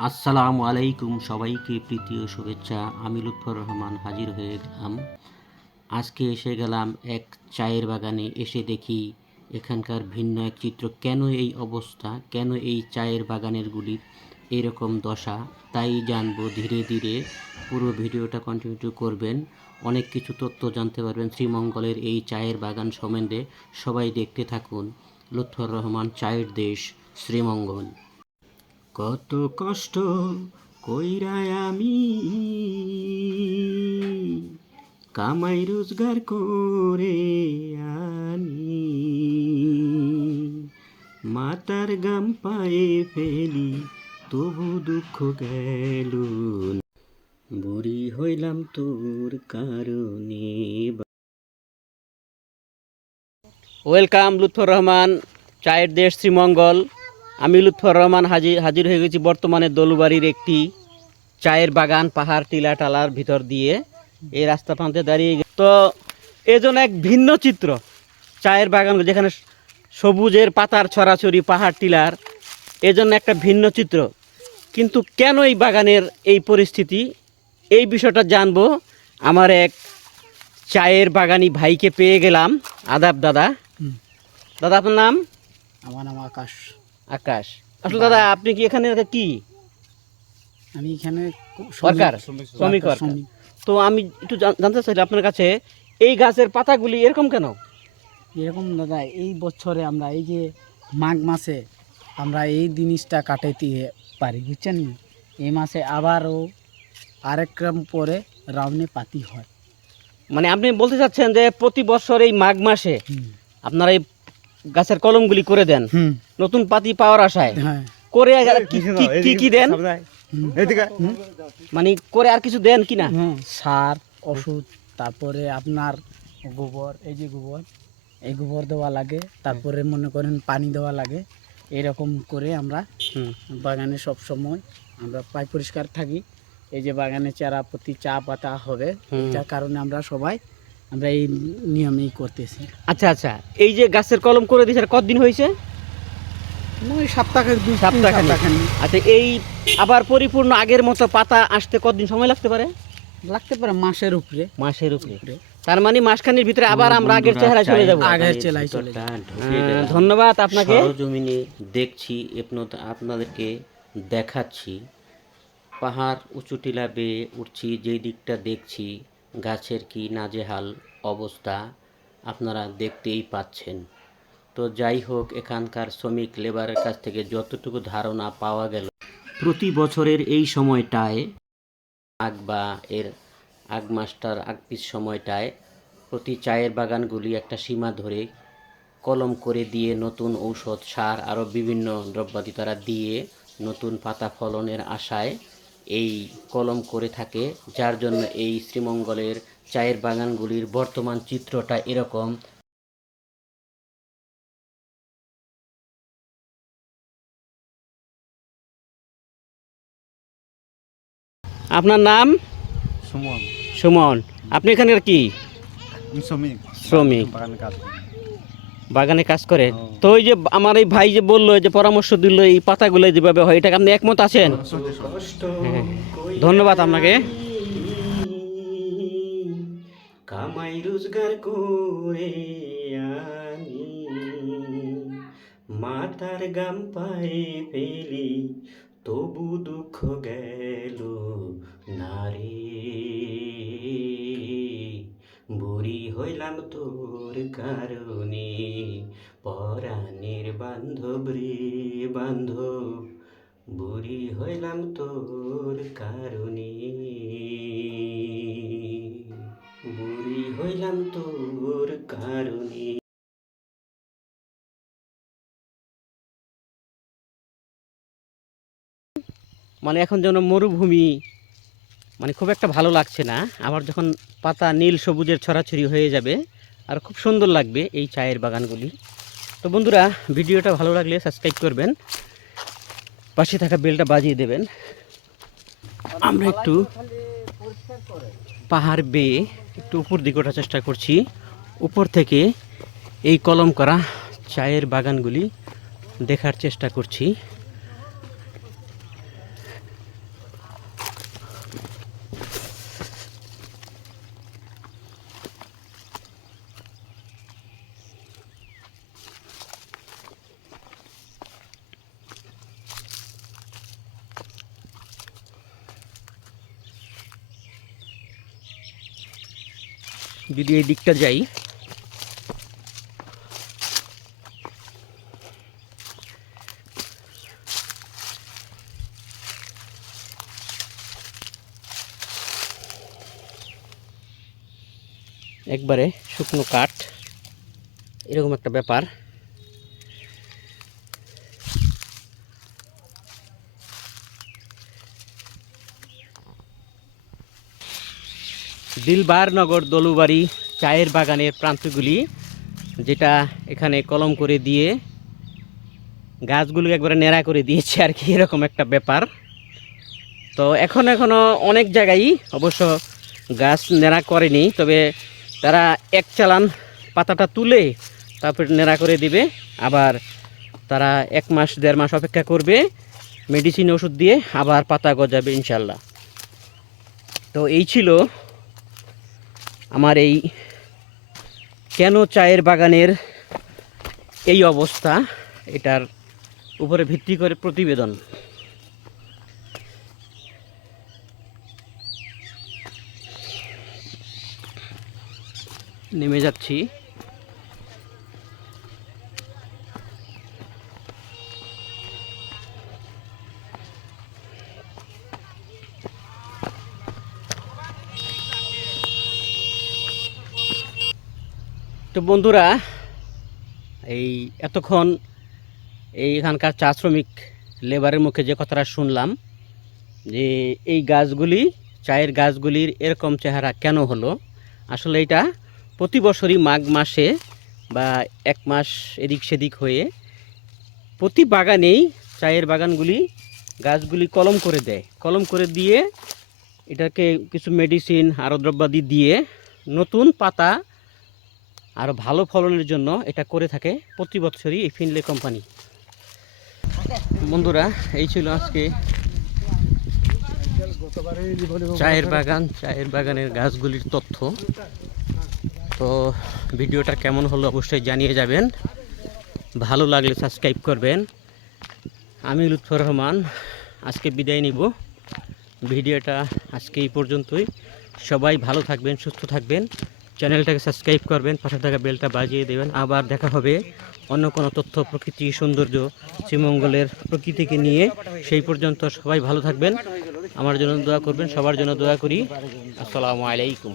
আসসালামু আলাইকুম, সবাইকে প্রীতি ও শুভেচ্ছা। আমি লুৎফর রহমান হাজির হয়ে গেলাম। আজকে এসে গেলাম এক চায়ের বাগানে। এসে দেখি এখানকার ভিন্ন এক চিত্র। কেন এই অবস্থা, কেন এই চায়ের বাগানেরগুলির এরকম দশা, তাই জানবো ধীরে ধীরে। পুরো ভিডিওটা কন্টিনিউ করবেন, অনেক কিছু তথ্য জানতে পারবেন শ্রীমঙ্গলের এই চায়ের বাগান সম্বন্ধে। সবাই দেখতে থাকুন। লুৎফর রহমান, চায়ের দেশ, শ্রীমঙ্গল। কত কষ্ট কইরা আমি কামাই রোজগার করে আনি, মাতার গাম পায়ে ফেলি তবু দুঃখ গেল, বুড়ি হইলাম তোর কারণে। ওয়েলকাম লুৎফর রহমান, চায়ের দেশ, শ্রীমঙ্গল। আমি লুৎফর রহমান হাজির হয়ে গেছি বর্তমানে দলুবাড়ির একটি চায়ের বাগান, পাহাড় টিলা টালার ভিতর দিয়ে এই রাস্তা প্রান্তে দাঁড়িয়ে তো এজন্য এক ভিন্ন চিত্র চায়ের বাগান, যেখানে সবুজের পাতার ছড়াছড়ি, পাহাড় টিলার, এজন্য একটা ভিন্ন চিত্র। কিন্তু কেন এই বাগানের এই পরিস্থিতি, এই বিষয়টা জানবো। আমার এক চায়ের বাগানি ভাইকে পেয়ে গেলাম। আদাব দাদা। দাদা, আপনার নাম? আমার নাম আকাশ। আকাশ। আসলে দাদা, আপনি কি এখানে কি? আমি এখানে শ্রমিক। তো আমি একটু জানতে চাইলে আপনার কাছে, এই গাছের পাতাগুলি এরকম কেন? এরকম দাদা, এই বছরে আমরা এই যে মাঘ মাসে আমরা এই জিনিসটা কাটাইতে পারি, বুঝছেন? এই মাসে আবারও আরেক গ্রাম পরে রাউন্ডে পাতি হয়। মানে আপনি বলতে চাচ্ছেন যে প্রতি বছর এই মাঘ মাসে আপনারা এই গাছের কলমগুলি করে দেন নতুন পাতি পাওয়ার আশায়? হ্যাঁ। করে কি দেন? মানে করে আর কিছু দেন কিনা? সার, ওষুধ, তারপরে আপনার গোবর, এই যে গোবর, এই গোবর দেওয়া লাগে, তারপরে মনে করেন পানি দেওয়া লাগে। এরকম করে আমরা বাগানে সব সময় আমরা প্রায় পরিষ্কার থাকি। এই যে বাগানে চারা প্রতি চা পাতা হবে, যার কারণে আমরা এই নিয়মেই করতেছি। আচ্ছা আচ্ছা, এই যে গাছের কলম করে দিয়েছে, কতদিন হয়েছে? ওই সপ্তাহের 2 সপ্তাহ। আচ্ছা, এই আবার পরিপূর্ণ আগের মতো পাতা আসতে কতদিন সময় লাগতে পারে? মাসের উপরে। তার মানে মাসখানেক ভিতরে আবার আমরা আগের চেহারা চলে যাব। ধন্যবাদ আপনাকে। সরজমিনে দেখছি, আপনাদেরকে দেখাচ্ছি। পাহাড় উঁচু টিলা বেয়ে উঠছি, যেই দিকটা দেখছি গাছের কি নাজেহাল অবস্থা আপনারা দেখতেই পাচ্ছেন। তো যাই হোক, এখানকার শ্রমিক লেবারের কাছ থেকে যতটুকু ধারণা পাওয়া গেল, প্রতি বছরের এই সময়টায় আগ মাসটার সময়টায় প্রতি চায়ের বাগানগুলি একটা সীমা ধরে কলম করে দিয়ে নতুন ঔষধ, সার, আরও বিভিন্ন দ্রব্যাদি তারা দিয়ে নতুন পাতা ফলনের আশায় এই কলম করে থাকে। যার জন্য এই শ্রীমঙ্গলের চায়ের বাগানগুলির বর্তমান চিত্রটা এরকম। আপনার নাম? সুমন। আপনি এখানের কি? শ্রমিক। বাগানে কাজ করে। তো ওই যে আমার এই ভাই যে বললো, যে পরামর্শ দিল এই পাতাগুলো যেভাবে হয়, এটাকে আপনি একমত আছেন? ধন্যবাদ আপনাকে। কামাই রোজগার করে আনি, মাতার গাম পায়ে ফেলি তবু দুঃখ গেল নারে, বুড়ি হইলাম তোর কারণে, পরাণের বান্ধব রে বান্ধব, বুড়ি হইলাম তোর কারণে, বুড়ি হইলাম তোর কারণে। মানে এখন যেন মরুভূমি, মানে খুব একটা ভালো লাগছে না। আবার যখন পাতা নীল সবুজের ছড়াছড়ি হয়ে যাবে আর খুব সুন্দর লাগবে এই চায়ের বাগানগুলি। তো বন্ধুরা, ভিডিওটা ভালো লাগলে সাবস্ক্রাইব করবেন, পাশে থাকা বেলটা বাজিয়ে দেবেন। আমরা একটু পাহাড় বেয়ে একটু উপর দিকে ওঠার চেষ্টা করছি। উপর থেকে এই কলম করা চায়ের বাগানগুলি দেখার চেষ্টা করছি। যদি এই দিকটা যাই, একবারে শুকনো কাঠ, এরকম একটা ব্যাপার। দিলবারনগর দলুবাড়ি চায়ের বাগানের প্রান্তগুলি, যেটা এখানে কলম করে দিয়ে গাছগুলো একবারে ন্যাড়া করে দিয়েছে আর কি, এরকম একটা ব্যাপার। তো এখনো অনেক জায়গায় অবশ্য গাছ ন্যাড়া করেনি, তবে তারা এক চালান পাতাটা তুলে তারপর ন্যাড়া করে দিবে, আবার তারা 1 মাস 1.5 মাস অপেক্ষা করবে, মেডিসিন ওষুধ দিয়ে আবার পাতা গজাবে ইনশাল্লাহ। তো এই ছিল আমার এই কেন চায়ের বাগানের এই অবস্থা, এটার উপরে ভিত্তি করে প্রতিবেদন। নেমে যাচ্ছি। তো বন্ধুরা, এই এতক্ষণ এইখানকার চা শ্রমিক লেবারের মুখে যে কথাটা শুনলাম, যে এই গাছগুলি, চায়ের গাছগুলির এরকম চেহারা কেন হলো, আসলে এটা প্রতি বছরই মাঘ মাসে বা 1 মাস এদিক সেদিক হয়ে প্রতি বাগানেই চায়ের বাগানগুলি গাছগুলি কলম করে দেয়। কলম করে দিয়ে এটাকে কিছু মেডিসিন আরও দ্রব্যাদি দিয়ে নতুন পাতা আরও ভালো ফলনের জন্য এটা করে থাকে প্রতি বছরই এই ফিনলে কোম্পানি। বন্ধুরা, এই ছিল আজকে চায়ের বাগানের গাছগুলির তথ্য। তো ভিডিওটা কেমন হলো অবশ্যই জানিয়ে যাবেন, ভালো লাগলে সাবস্ক্রাইব করবেন। আমি লুৎফর রহমান আজকে বিদায় নিব। ভিডিওটা আজকে এই পর্যন্তই। সবাই ভালো থাকবেন, সুস্থ থাকবেন, চ্যানেলটাকে সাবস্ক্রাইব করবেন, পাশে থাকা বেলটা বাজিয়ে দেবেন। আবার দেখা হবে অন্য কোনো তথ্য, প্রকৃতি, সৌন্দর্য, শ্রীমঙ্গলের প্রকৃতিকে নিয়ে। সেই পর্যন্ত সবাই ভালো থাকবেন, আমার জন্য দোয়া করবেন, সবার জন্য দোয়া করি। আসসালামু আলাইকুম।